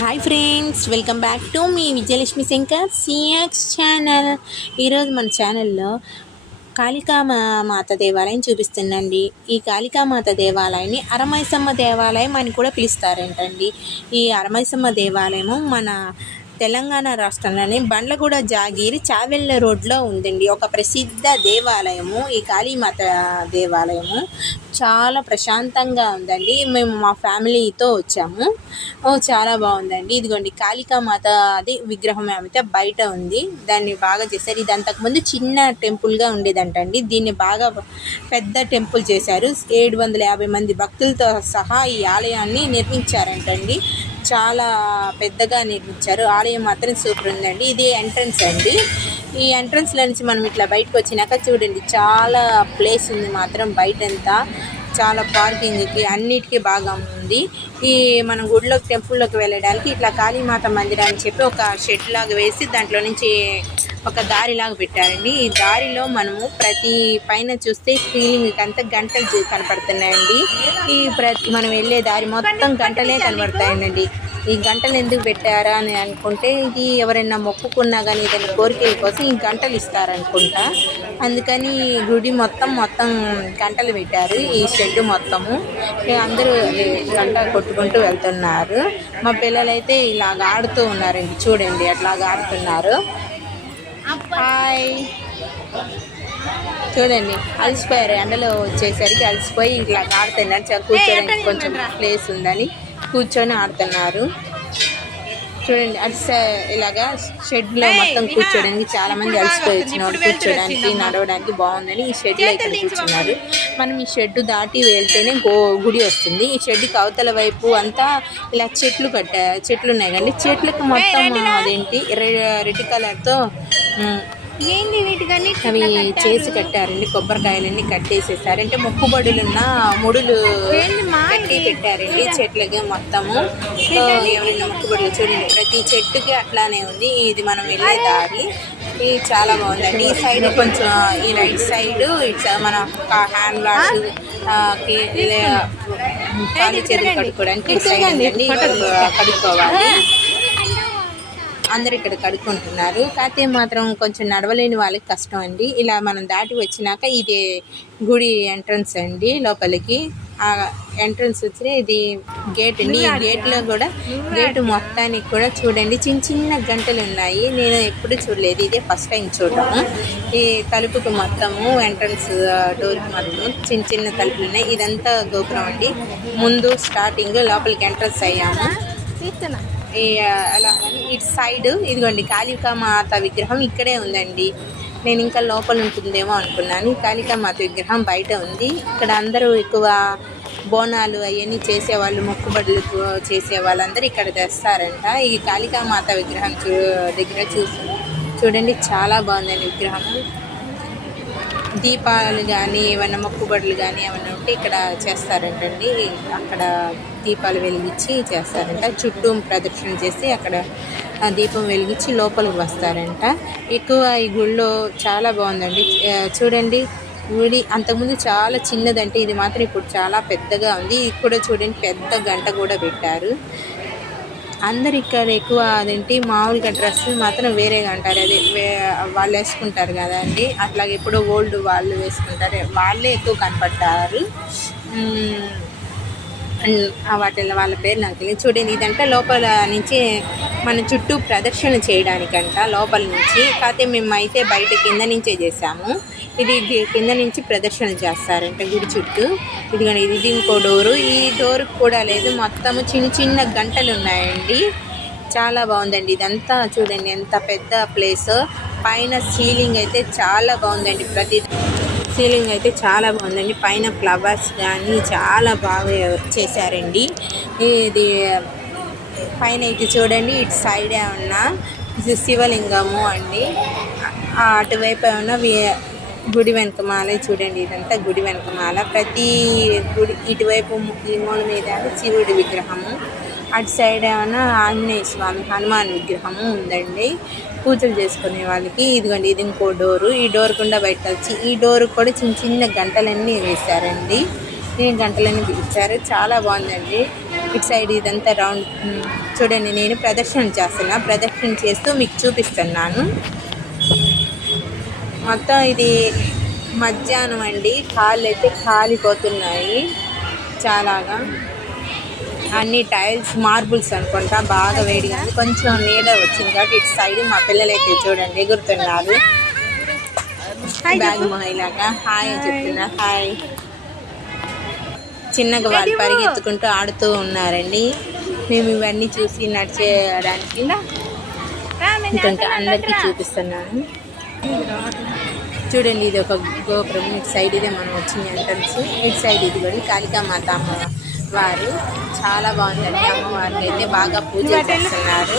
Hi friends welcome back to me Vijayalakshmi Shankar CX channel ఈరోజు మన ఛానల్లో కాళికామాత మాత దేవాలయం చూపిస్తుందండి. ఈ కాళికామాత దేవాలయాన్ని అరమైసమ్మ దేవాలయం అని కూడా పిలుస్తారంటండి. ఈ అరమైసమ్మ దేవాలయము మన తెలంగాణ రాష్ట్రంలోని బండ్లగూడ జాగిరి చావెళ్ళ రోడ్లో ఉందండి. ఒక ప్రసిద్ధ దేవాలయము ఈ కాళీమాత దేవాలయము. చాలా ప్రశాంతంగా ఉందండి. మేము మా ఫ్యామిలీతో వచ్చాము. చాలా బాగుందండి. ఇదిగోండి కాళికామాత అది విగ్రహం అయితే బయట ఉంది దాన్ని బాగా చేశారు. ఇది అంతకుముందు చిన్న టెంపుల్గా ఉండేదంటండి. దీన్ని బాగా పెద్ద టెంపుల్ చేశారు. ఏడు వందల యాభై మంది భక్తులతో సహా ఈ ఆలయాన్ని నిర్మించారంటండి. చాలా పెద్దగా నిర్మించారు. ఆలయం మాత్రం సూపర్ ఉందండి. ఇది ఎంట్రన్స్ అండి. ఈ ఎంట్రన్స్లో నుంచి మనం ఇట్లా బయటకు వచ్చినాక చూడండి చాలా ప్లేస్ ఉంది మాత్రం బయటంతా. చాలా పార్కింగ్కి అన్నిటికీ బాగా ఉంది. ఈ మన గుడిలోకి టెంపుల్లోకి వెళ్ళడానికి ఇట్లా కాళీమాత మందిరం అని చెప్పి ఒక షెడ్ లాగా వేసి దాంట్లో నుంచి ఒక దారిలాగా పెట్టారండి. ఈ దారిలో మనము ప్రతి పైన చూస్తే సీలింగ్ అంతా గంటలు కనపడుతున్నాయండి. ఈ ప్రతి మనం వెళ్ళే దారి మొత్తం గంటలే కనబడతాయండి. ఈ గంటలు ఎందుకు పెట్టారా అని అనుకుంటే ఇది ఎవరైనా మొక్కుకున్నా కానీ ఏదైనా కోరికల కోసం ఈ గంటలు ఇస్తారనుకుంటా. అందుకని గుడి మొత్తం మొత్తం గంటలు పెట్టారు ఈ షెడ్ మొత్తము. ఇక అందరూ గంట కొట్టుకుంటూ వెళ్తున్నారు. మా పిల్లలైతే ఇలాగ ఆడుతూ ఉన్నారండి చూడండి అట్లాగా ఆడుతున్నారు. హాయ్ చూడండి అలసిపోయారు. ఎండలో వచ్చేసరికి అలసిపోయి ఇట్లా ఆడుతున్నారు. కూర్చోడానికి కొంచెం ప్లేస్ ఉందని. కూర్చొని ఆడుతున్నారు. చూడండి సై- ఇలాగా షెడ్లో మొత్తం కూర్చోడానికి చాలా మంది అలసిపోయి వచ్చినారు కూర్చోడానికి నడవడానికి బాగుందని ఈ షెడ్లో ఇక్కడ కూర్చున్నారు. మనం ఈ షెడ్ దాటి వెళ్తేనే గో గుడి వస్తుంది. ఈ షెడ్కి అవతల వైపు అంతా ఇలా చెట్లు కట్టా చెట్లు ఉన్నాయి కండి చెట్లకు మొత్తం అదేంటి? రెడ్ కలర్తో అవి చేసి కట్టారండి కొబ్బరికాయలన్నీ కట్టేసేసారు. అంటే మొక్కుబడులున్న ముడులు కట్టి పెట్టారండి చెట్లకి మొత్తము. ఎవరైనా మొక్కుబడులు చూడండి. ప్రతి చెట్టుకి అట్లానే ఉంది. ఇది మనం వెళ్ళే దారి. ఇది చాలా బాగుందండి. ఈ సైడ్ కొంచెం ఈ రైట్ సైడ్ ఇట్స్ మన హ్యాండ్ వాష్ కాళ్ళు చేతులు కడుక్కోవడానికి కడుక్కోవాలి. అందరు ఇక్కడ కడుక్కుంటున్నారు. కాకపోతే మాత్రం కొంచెం నడవలేని వాళ్ళకి కష్టం అండి. ఇలా మనం దాటి వచ్చినాక ఇది గుడి ఎంట్రన్స్ అండి లోపలికి. ఆ ఎంట్రన్స్ వచ్చి ఇది గేట్ అండి. ఈ గేట్లో కూడా గేట్ మొత్తానికి కూడా చూడండి. చిన్న చిన్న గంటలు ఉన్నాయి. నేను ఎప్పుడు చూడలేదు. ఇదే ఫస్ట్ టైం చూడటము ఈ తలుపుకు మొత్తము ఎంట్రన్స్ డోర్కి మొత్తము చిన్న చిన్న తలుపులు ఉన్నాయి. ఇదంతా గోపురం అండి. ముందు స్టార్టింగ్ లోపలికి ఎంట్రన్స్ అయ్యాము. అలా ఇటు సైడ్ ఇదిగోండి కాళికామాత విగ్రహం ఇక్కడే ఉందండి. నేను ఇంకా లోపల ఉంటుందేమో అనుకున్నాను. కాళికామాత విగ్రహం బయట ఉంది. ఇక్కడ అందరూ ఎక్కువ బోనాలు అవన్నీ చేసేవాళ్ళు మొక్కుబడులు చూ- చేసే వాళ్ళందరూ ఇక్కడ తెస్తారంట. ఈ కాళికామాత విగ్రహం చూ దగ్గర చూసి చూడండి చాలా బాగుందండి విగ్రహం దీపాలు కానీ ఏమైనా మొక్కుబడులు కానీ ఏమైనా ఉంటే ఇక్కడ చేస్తారంటండి. అక్కడ దీపాలు వెలిగించి చేస్తారంట. చుట్టూ ప్రదక్షిణ చేసి అక్కడ దీపం వెలిగించి లోపలికి వస్తారంట. ఎక్కువ ఈ గుళ్ళో చాలా బాగుందండి. చూడండి గుడి అంతకుముందు చాలా చిన్నదంటే ఇది మాత్రం ఇప్పుడు చాలా పెద్దగా ఉంది. ఇది కూడా చూడండి పెద్ద గంట కూడా పెట్టారు. అందరు ఇక్కడ ఎక్కువ అదేంటి మామూలుగా డ్రెస్సులు మాత్రం వేరేగా అంటారు. అది వే- వాళ్ళు వేసుకుంటారు కదా అండి. అట్లాగే ఎప్పుడో ఓల్డ్ వాళ్ళు వేసుకుంటారు. వాళ్ళే ఎక్కువ కనపడతారు. వాటి అండ్ ఆ వాటిల్లో వాళ్ళ పేరు నాకు తెలియదు. చూడండి ఇదంటే లోపల నుంచి మన చుట్టూ ప్రదక్షిణ చేయడానికంట లోపల నుంచి. కాకపోతే మేము అయితే బయట కింద నుంచే చేసాము ఇది కింద నుంచి ప్రదర్శన చేస్తారంట గుడి చుట్టూ. ఇదిగోండి ఇది ఇంకో డోరు. ఈ డోర్ కూడా లేదు. మొత్తము చిన్న చిన్న గంటలు ఉన్నాయండి. చాలా బాగుందండి. ఇదంతా చూడండి ఎంత పెద్ద ప్లేస్. పైన సీలింగ్ అయితే చాలా బాగుందండి. ప్రతి సీలింగ్ అయితే చాలా బాగుందండి. పైన ఫ్లవర్స్ కానీ చాలా బాగా చేశారండి. ఇది పైన ఇటు చూడండి ఇటు సైడ్ ఉన్న ఇది శివలింగము అండి. అటువైపు ఉన్న గుడి వెనకమాల చూడండి ఇదంతా గుడి వెనకమాల ప్రతి గుడి ఇటువైపు ఈ మూల మీద శివుడి విగ్రహము. అటు సైడ్ ఏమన్నా ఆంజనేయ స్వామి హనుమాన్ విగ్రహము ఉందండి. పూజలు చేసుకునే వాళ్ళకి. ఇదిగోండి ఇది ఇంకో డోరు. ఈ డోర్ గుండా బయటకు వచ్చి ఈ డోర్ కూడా చిన్న చిన్న గంటలన్నీ వేశారండి. ఈ గంటలన్నీ బిగించారు చాలా బాగుందండి. ఇటు సైడ్ ఇదంతా రౌండ్ చూడండి నేను ప్రదర్శన చేస్తున్నా. ప్రదర్శన చేస్తూ మీకు చూపిస్తున్నాను. మొత్తం ఇది మధ్యాహ్నం అండి. కాళ్ళు అయితే కాలిపోతున్నాయి. చాలాగా. అన్ని టైల్స్ మార్బుల్స్ అనుకుంటా బాగా వేడిగా కొంచెం నీడ వచ్చింది కాబట్టి ఇటు సైడ్ మా పిల్లలైతే చూడండి ఎగురుతున్నారు. బ్యాగ్ మహిళగా. హాయ్ అని చెప్తున్నా. హాయ్ చిన్నగా వాళ్ళు పరిగెత్తుకుంటూ ఆడుతూ ఉన్నారండి. మేము ఇవన్నీ చూసి నడిచేయడానికి ఇంకా అందరికీ చూపిస్తున్నాను. చూడండి ఇది ఒక గోపురం. ఇటు సైడ్ ఇదే మనం వచ్చిన ఎంట్రన్స్. ఇటు సైడ్ ఇది కూడా కాళికామాత అమ్మ వారు చాలా బాగుందండి అమ్మవారిని అయితే బాగా పూజ చేస్తున్నారు.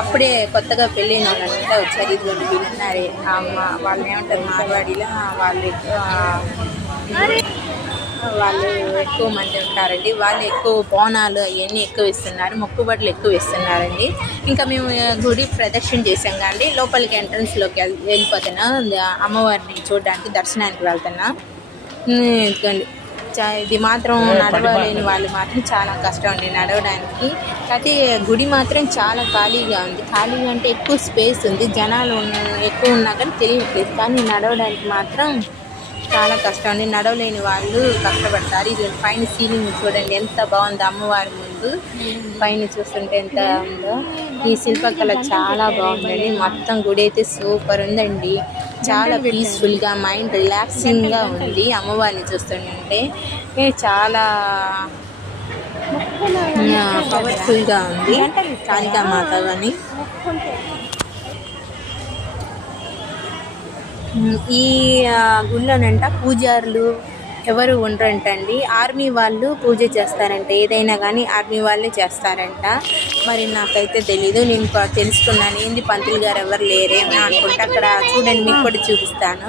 అప్పుడే కొత్తగా పెళ్ళైన వాళ్ళంతా వచ్చారు. ఇదిగోండి వింటున్నారే. అమ్మ వాళ్ళు ఏమంటారు? మార్వాడిలో వాళ్ళు వాళ్ళు ఎక్కువ మంది ఉంటారండి. వాళ్ళు ఎక్కువ బోనాలు అవన్నీ ఎక్కువ ఇస్తున్నారు. మొక్కుబడులు ఎక్కువ ఇస్తున్నారండి. ఇంకా మేము గుడి ప్రదక్షిణ చేసాం కానీ లోపలికి ఎంట్రన్స్లోకి వెళ్ళి వెళ్ళిపోతున్నాం. అమ్మవారిని చూడడానికి దర్శనానికి వెళ్తున్నాం. ఇదిగోండి. ఇది మాత్రం నడవలేని వాళ్ళు మాత్రం చాలా కష్టం అండి నడవడానికి. అయితే గుడి మాత్రం చాలా ఖాళీగా ఉంది. ఖాళీగా అంటే ఎక్కువ స్పేస్ ఉంది. జనాలు ఎక్కువ ఉన్నా కానీ తెలియట్లేదు. కానీ నడవడానికి మాత్రం చాలా కష్టం అండి. నడవలేని వాళ్ళు కష్టపడతారు. ఇది పైన సీలింగ్ చూడండి. ఎంత బాగుంది అమ్మవారి ముందు. పైన చూస్తుంటే ఎంత ఉందో. ఈ శిల్పకళ చాలా బాగుందండి. మొత్తం గుడి అయితే సూపర్ ఉందండి. చాలా పీస్ఫుల్గా మైండ్ రిలాక్సింగ్గా ఉంది అమ్మవారిని చూస్తుంటే చాలా పవర్ఫుల్గా ఉంది. కాళికామాత అని ఈ గుళ్ళోనంట పూజారులు ఎవరు ఉండరంటండి. ఆర్మీ వాళ్ళు పూజ చేస్తారంట. ఏదైనా కానీ ఆర్మీ వాళ్ళే చేస్తారంట. మరి నాకైతే తెలీదు. నేను తెలుసుకున్నాను. ఏంది పంతులు గారు ఎవరు లేరేమో అనుకుంటే. అక్కడ చూడండి మీకు కూడా చూపిస్తాను.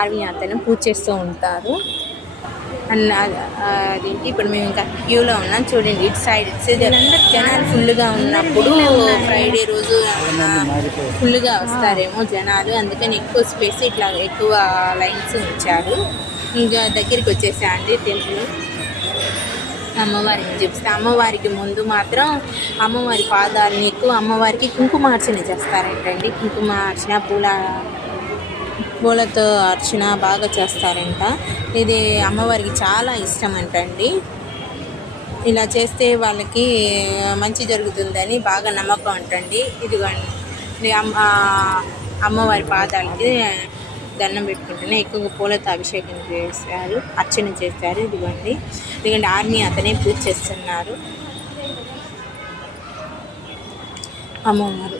ఆర్మీ అతను పూజ చేస్తూ ఉంటారు. అన్న అదేంటి? ఇప్పుడు మేము ఇంకా క్యూలో ఉన్నాం. చూడండి ఇటు సైడ్ ఇటు సైడ్ జనాలు ఫుల్గా ఉన్నప్పుడు ఫ్రైడే రోజు ఫుల్గా వస్తారేమో జనాలు. అందుకని ఎక్కువ స్పేస్ ఇట్లా ఎక్కువ లైన్స్ ఉంచారు. ఇంకా దగ్గరికి వచ్చేసా అండి టెంపుల్. అమ్మవారిని చూపిస్తే అమ్మవారికి ముందు మాత్రం అమ్మవారి పాదాలని ఎక్కువ అమ్మవారికి కుంకుమార్చన చేస్తారంటండి. కుంకుమార్చన పూల పూలతో అర్చన బాగా చేస్తారంట. ఇది అమ్మవారికి చాలా ఇష్టం అంటండి. ఇలా చేస్తే వాళ్ళకి మంచి జరుగుతుందని బాగా నమ్మకం అంటండి. ఇదిగోండి. ఇది అమ్మ అమ్మవారి పాదాలకి దండం పెట్టుకుంటేనే ఎక్కువగా పూలతో అభిషేకం చేశారు అర్చన చేశారు ఇదిగోండి. ఎందుకంటే ఆర్మీ అతనే పూజ చేస్తున్నారు. అమ్మవారు.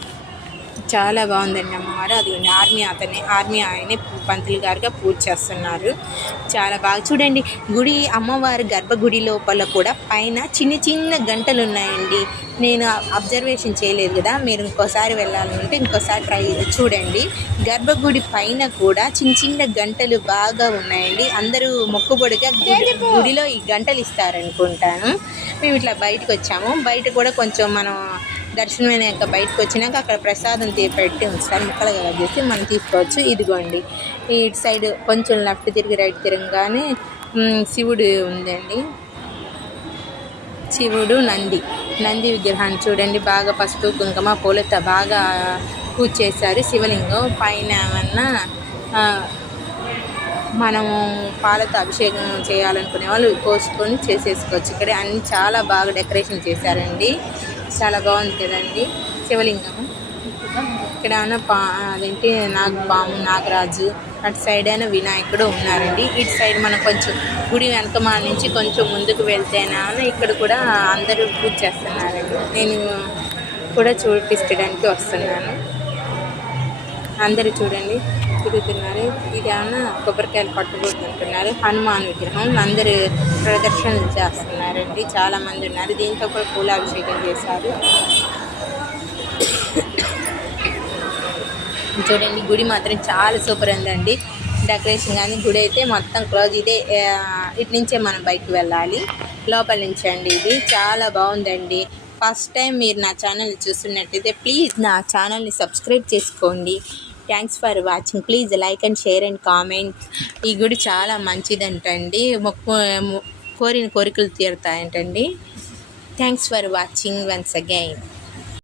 చాలా బాగుందండి అమ్మవారు. అది ఆర్మీ అతన్ని ఆర్మీ ఆయనే పంతులు గారుగా పూజ చేస్తున్నారు. చాలా బాగా చూడండి గుడి అమ్మవారి గర్భగుడి లోపల కూడా పైన చిన్న చిన్న గంటలు ఉన్నాయండి. నేను అబ్జర్వేషన్ చేయలేదు కదా మీరు ఇంకోసారి వెళ్ళాలంటే ఇంకోసారి ట్రై చూడండి. గర్భగుడి పైన కూడా చిన్న చిన్న గంటలు బాగా ఉన్నాయండి. అందరూ మొక్కుబడిగా గుడిలో ఈ గంటలు ఇస్తారనుకుంటాను. మేము ఇట్లా బయటకు వచ్చాము. బయట కూడా కొంచెం మనం దర్శనం అయినాక బయటకు వచ్చినాక అక్కడ ప్రసాదం పెట్టి ఉంచుతారు ముక్కలుగా కట్ చేసి మనం తీసుకోవచ్చు. ఇదిగోండి. ఇటు సైడ్ కొంచెం లెఫ్ట్ తిరిగి రైట్ తిరగగానే శివుడు ఉందండి. శివుడు నంది. నంది విగ్రహాన్ని చూడండి. బాగా పసుపు కుంకుమ పూలతో బాగా పూజ చేశారు శివలింగం. పైన ఏమన్నా మనము పాలతో అభిషేకం చేయాలనుకునే వాళ్ళు కోసుకొని చేసేసుకోవచ్చు. ఇక్కడ అన్ని చాలా బాగా డెకరేషన్ చేశారండి. చాలా బాగుంది కదండి. శివలింగం. ఇక్కడ పా అదేంటి నాగపాము నాగరాజు అటు సైడ్ అయినా వినాయకుడు ఉన్నారండి. ఇటు సైడ్ మనం కొంచెం గుడి వెనక మా నుంచి కొంచెం ముందుకు వెళ్తేనా ఇక్కడ కూడా అందరూ పూజ చేస్తున్నారండి. నేను కూడా చూపించడానికి వస్తున్నాను. అందరూ చూడండి. తిరుగుతున్నారు. ఇది కొబ్బరికాయలు పట్టుకుంటున్నారు. హనుమాన్ విగ్రహం. అందరూ ప్రదర్శనలు చేస్తున్నారండి. చాలా మంది ఉన్నారు. దీంతో కూడా పూలాభిషేకం చేశారు. చూడండి గుడి మాత్రం చాలా సూపర్ ఉందండి. డెకరేషన్ కానీ గుడి అయితే మొత్తం క్లోజ్. ఇదే ఇటు నుంచే మనం బయటకు వెళ్ళాలి. లోపల నుంచి అండి ఇది. చాలా బాగుందండి. ఫస్ట్ టైం మీరు నా ఛానల్ చూస్తున్నట్టయితే ప్లీజ్ నా ఛానల్ని సబ్స్క్రైబ్ చేసుకోండి. Thanks for watching please like and share and comment ఈ గుడి చాలా మంచిదంటండి. మొక్కు కోరిన కోరికలు తీరుతాయంటండి. Thanks for watching once again